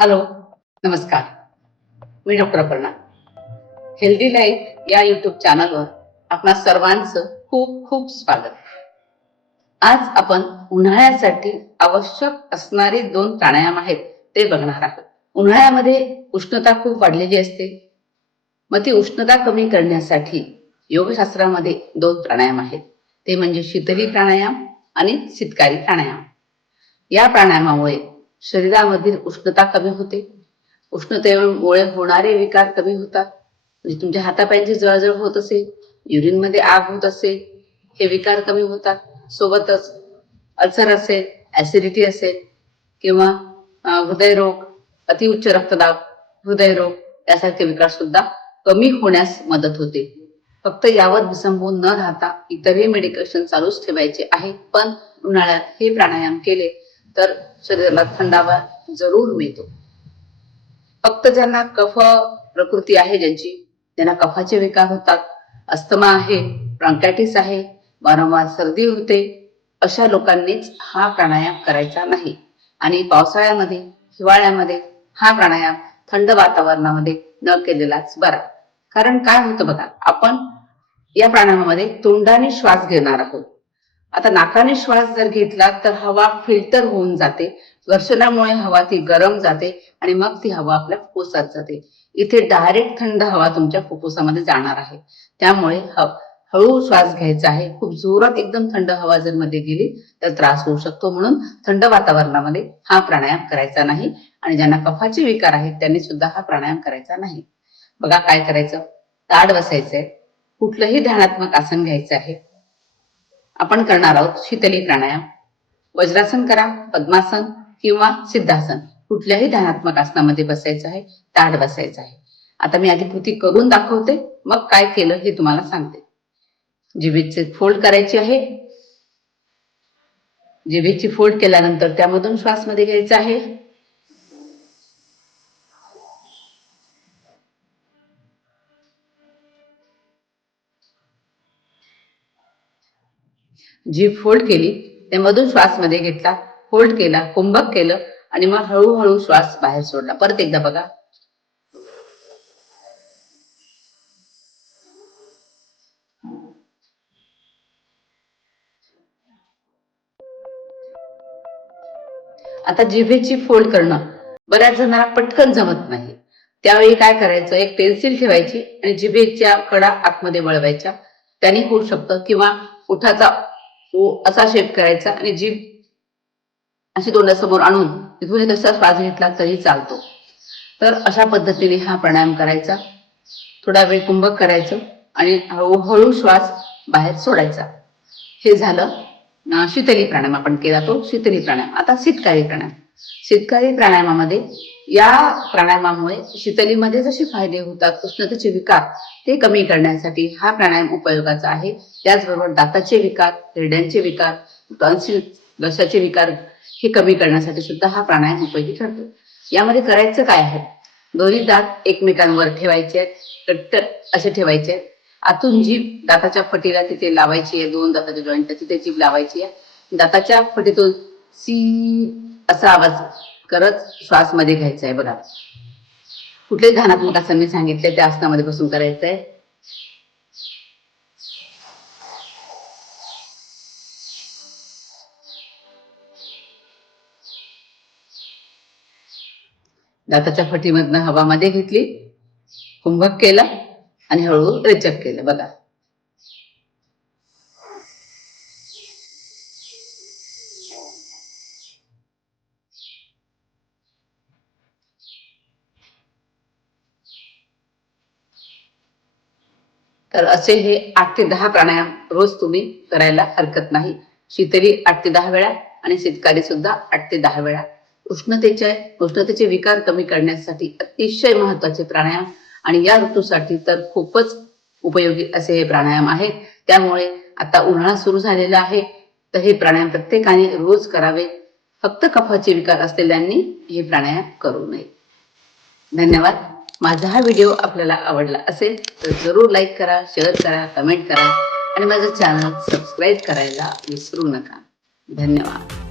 Hello नमस्कार. मी doctor Aparna. Healthy life या युट्यूब चॅनलवर आपणा सर्वांचं खूप खूप स्वागत. आज आपण उन्हाळ्यासाठी आवश्यक असणारे दोन प्राणायाम आहेत ते बघणार आहोत. उन्हाळ्यामध्ये उष्णता खूप वाढलेली असते. मग ती उष्णता कमी करण्यासाठी योगशास्त्रामध्ये दोन प्राणायाम आहेत. ते म्हणजे शीतली प्राणायाम आणि शीतकारी प्राणायाम. या प्राणायामामुळे शरीरामधील उष्णता कमी होते. उष्णतेमुळे होणारे विकार कमी होतात. म्हणजे तुमच्या हातापायांची जळजळ होत असेल युरिनमध्ये आग होत असेल हे विकार कमी होतात. सोबतच अल्सर असेल ऍसिडिटी असेल किंवा हृदयरोग अतिउच्च रक्तदाब हृदयरोग यासारखे विकार सुद्धा कमी होण्यास मदत होते. फक्त यावर विसंबून न राहता इतरही मेडिकेशन चालूच ठेवायचे आहे पण उन्हाळ्यात हे प्राणायाम केले तर शरीराला थंडावा जरूर मिळतो. फक्त ज्यांना कफ प्रकृती आहे ज्यांची त्यांना कफाचे विकार होतात अस्थमा आहे ब्रॉन्कायटिस आहे वारंवार सर्दी होते अशा लोकांनीच हा प्राणायाम करायचा नाही. आणि पावसाळ्यामध्ये हिवाळ्यामध्ये हा प्राणायाम थंड वातावरणामध्ये न केलेलाच बरा. कारण काय होतं बघा आपण या प्राणायामामध्ये तोंडाने श्वास घेणार आहोत. आता नाकाने श्वास जर घेतला तर हवा फिल्टर होऊन जाते. घर्षणामुळे हवा ती गरम जाते आणि मग ती हवा आपल्या फुफ्फुसात जाते. इथे डायरेक्ट थंड हवा तुमच्या फुफ्फुसामध्ये जाणार आहे. त्यामुळे हळू श्वास घ्यायचा आहे. खूप जोरात एकदम थंड हवा जर मध्ये गेली तर त्रास होऊ शकतो म्हणून थंड वातावरणामध्ये हा प्राणायाम करायचा नाही आणि ज्यांना कफाचे विकार आहेत त्यांनी सुद्धा हा प्राणायाम करायचा नाही. बघा काय करायचं. ताड बसायचंय. कुठलंही ध्यानात्मक आसन घ्यायचं आहे. आपण करणार आहोत शीतली प्राणायाम. वज्रासन करा पद्मासन किंवा सिद्धासन. कुठल्याही ध्यानात्मक आसनामध्ये बसायचं आहे ताड बसायचं आहे. आता मी आधी कृती करून दाखवते मग काय केलं हे तुम्हाला सांगते. जिभेचे फोल्ड करायची आहे. जिभेची फोल्ड केल्यानंतर त्यामधून श्वासमध्ये घ्यायचा आहे. जीभ फोल्ड केली त्यामधून श्वासमध्ये घेतला फोल्ड केला कुंभक केलं आणि मग हळूहळू श्वास बाहेर सोडला. परत एकदा बघा. आता जिभेची फोल्ड करणं. बऱ्याच जणांना पटकन जमत नाही. त्यावेळी काय करायचं? एक पेन्सिल ठेवायची आणि जिभेच्या कडा आतमध्ये वळवायच्या. त्याने होऊ शकतं किंवा उठाचा ओ असा शेप करायचा आणि जीभ अशी तोंडासमोर आणून तिथून तसा श्वास घेतला तरी चालतो. तर अशा पद्धतीने हा प्राणायाम करायचा. थोडा वेळ कुंभक करायचं आणि हळूहळू श्वास बाहेर सोडायचा. हे झालं. शीतली प्राणायाम आपण केला तो शीतली प्राणायाम. आता शीतकारी प्राणायाम. शीतकारी प्राणायामामध्ये या प्राणायामामुळे शीतलीमध्ये जसे फायदे होतात उष्णतेचे विकार ते कमी करण्यासाठी हा प्राणायाम उपयोगाचा आहे. त्याचबरोबर दाताचे विकार हिरड्यांचे विकार टॉन्सिल घशाचे विकार हे कमी करण्यासाठी सुद्धा हा प्राणायाम उपयोगी ठरतो. यामध्ये करायचं काय आहे? दोन्ही दात एकमेकांवर ठेवायचे आहेत कट्टर असे ठेवायचे आहेत. आतून जीभ दाताच्या फटीला तिथे लावायची आहे दोन दाताच्या जॉईंटला तिथे जीभ लावायची आहे. दाताच्या फटीतून सी असा आवाज करत श्वासमध्ये घ्यायचा आहे बघा कुठले ध्यानात्मक आसन मी सांगितले त्या आसनामध्ये बसून करायचं आहे दाताच्या फटीमधनं हवा मध्ये घेतली कुंभक केला आणि हळूहळू रेचक केलं बघा. तर असे हे आठ ते दहा प्राणायाम रोज तुम्ही करायला हरकत नाही. शीतली आठ ते दहा वेळा आणि शीतकारी सुद्धा आठ ते दहा वेळा. उष्णतेचे उष्णतेचे विकार कमी करण्यासाठी अतिशय महत्त्वाचे प्राणायाम आणि या ऋतूसाठी तर खूपच उपयोगी असे हे प्राणायाम आहेत. त्यामुळे आता उन्हाळा सुरू झालेला आहे. तर हे प्राणायाम प्रत्येकाने रोज करावे. फक्त कफाचे विकार असलेल्यांनी हे प्राणायाम करू नये. धन्यवाद. माझा हा व्हिडिओ आपल्याला आवडला असेल तर जरूर लाईक करा शेअर करा कमेंट करा आणि माझं चॅनल सबस्क्राईब करायला विसरू नका. धन्यवाद.